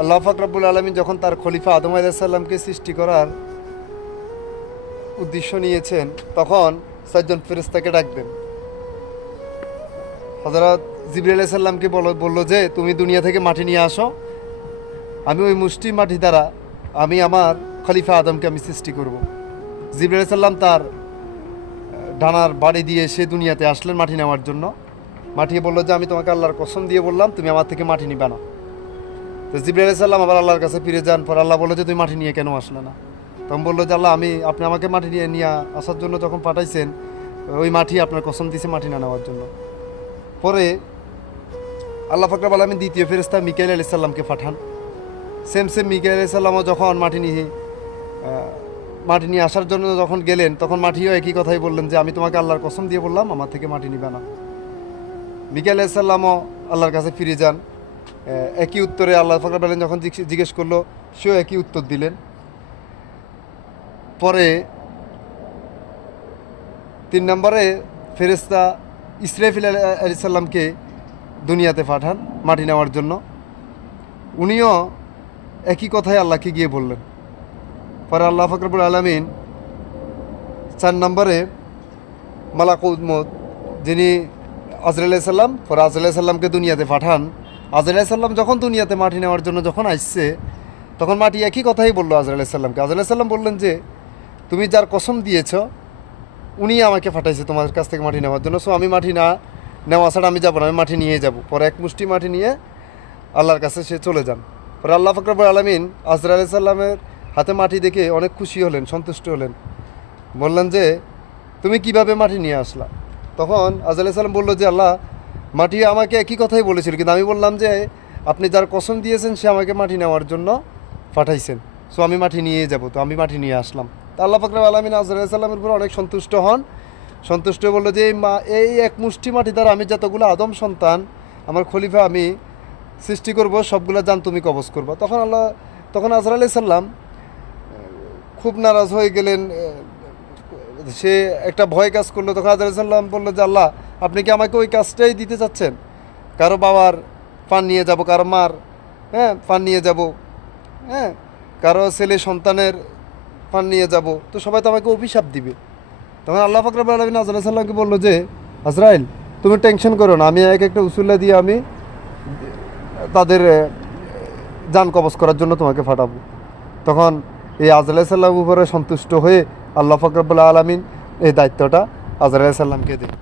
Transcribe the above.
আল্লাহ পাক রব্বুল আলামিন যখন তার খলিফা আদম আলাইহিস সালামকে সৃষ্টি করার উদ্দেশ্য নিয়েছেন, তখন 4 জন ফেরেশতাকে ডাকবেন। হযরত জিবরাইল আলাইহিস সালামকে বলল যে তুমি দুনিয়া থেকে মাটি নিয়ে আসো, আমি ওই মুষ্টি মাটি দ্বারা আমি আমার খলিফা আদমকে আমি সৃষ্টি করব। জিবরাইল আলাইহিস সালাম তার ডানার বাড়ি দিয়ে সে দুনিয়াতে আসলেন মাটি নেওয়ার জন্য। মাটি বলল যে আমি তোমাকে আল্লাহর কসম দিয়ে বললাম তুমি আমার থেকে মাটি নিবে না। তো জিবরাইল আলাইহিস সালাম আবার আল্লাহর কাছে ফিরে যান। পর আল্লাহ বলল যে তুমি মাটি নিয়ে কেন আসলে না? তখন বললো যে আল্লাহ আপনি আমাকে মাটি নিয়ে আসার জন্য যখন পাঠাইছেন, ওই মাটি আপনার কসম দিয়েছে মাটি না নেওয়ার জন্য। পরে আল্লাহ পাক রব্বুল আলামিন দ্বিতীয় ফেরেশতা মিকাইল আলাইহিস সালামকে পাঠান। সেম মিকাইল আলাইহিস সালামও যখন মাটি নিয়ে আসার জন্য যখন গেলেন, তখন মাটিও একই কথাই বললেন যে আমি তোমাকে আল্লাহর কসম দিয়ে বললাম আমার থেকে মাটি নিবে না। মিকাইল আলাইহিস সালামও আল্লাহর কাছে ফিরে যান। একই উত্তরে আল্লাহ পাক রব্বুল আলামিন যখন জিজ্ঞেস করলো, সেও একই উত্তর দিলেন। পরে 3 নম্বরে ফেরেশতা ইসরাফিল আলাইহিস সালামকে দুনিয়াতে পাঠান মাটি নেওয়ার জন্য। উনিও একই কথাই আল্লাহকে গিয়ে বললেন। পরে আল্লাহ পাক রব্বুল আলামিন 4 নম্বরে মালাকুল মউত যিনি আজরাইল আলাইহিস সালাম, পরে আজরাইল আলাইহিস সালামকে দুনিয়াতে পাঠান। আজরাইল আলাইহিস সালাম যখন দুনিয়াতে মাটি নেওয়ার জন্য যখন আসছে, তখন মাটি একই কথাই বললো আজরাইল আলাইহিস সালামকে। আজরাইল আলাইহিস সালাম বললেন যে তুমি যার কসম দিয়েছ উনি আমাকে পাঠাইছে তোমার কাছ থেকে মাটি নেওয়ার জন্য, সো আমি মাটি না নেওয়া ছাড়া আমি যাবো না, আমি মাটি নিয়ে যাব। পরে এক মুষ্টি মাটি নিয়ে আল্লাহর কাছে সে চলে যান। পরে আল্লাহ পাক রব্বুল আলামিন আজরাইল আলাইহিস সালামের হাতে মাটি দেখে অনেক খুশি হলেন, সন্তুষ্ট হলেন। বললেন যে তুমি কিভাবে মাটি নিয়ে আসলা? তখন আজরাইল আলাইহিস সালাম বললো যে আল্লাহ মাটি আমাকে একই কথাই বলেছিল, কিন্তু আমি বললাম যে আপনি যার কসম দিয়েছেন সে আমাকে মাটি নেওয়ার জন্য পাঠাইছেন, সো আমি মাটি নিয়ে যাব। তো আমি মাটি নিয়ে আসলাম। তা আল্লাহ পাক রব্বুল আলামিন আজরাইল আলাইহিস সালামের উপর অনেক সন্তুষ্ট হন। সন্তুষ্ট বললো যে এই এক মুষ্টি মাটি দ্বারা আমি যতগুলো আদম সন্তান আমার খলিফা আমি সৃষ্টি করব, সবগুলো জান তুমি কবজ করবা। তখন আজরাইল আলাইহিস সালাম খুব নারাজ হয়ে গেলেন, সে একটা ভয় কাজ করলো। তখন আজরাইল আলাইহিস সালাম বললো যে আল্লাহ আপনি কি আমাকে ওই কাজটাই দিতে চাচ্ছেন? কারো বাবার পান নিয়ে যাব, কারো মার পান নিয়ে যাব, কারো ছেলে সন্তানের পান নিয়ে যাব, তো সবাই তো আমাকে অভিশাপ দিবে। তখন আল্লাহ পাক রব্বুল আলামিন আজরাইল সাল্লামকে বললো যে আজরাইল তুমি টেনশন করো না, আমি একটা উসুল্লা দিয়ে আমি তাদের জান কবজ করার জন্য তোমাকে পাঠাবো। তখন এই আজরাইল সাল্লামের উপরে সন্তুষ্ট হয়ে আল্লাহ পাক রব্বুল আলামিন এই দায়িত্বটা আজরাইল সাল্লামকে দেয়।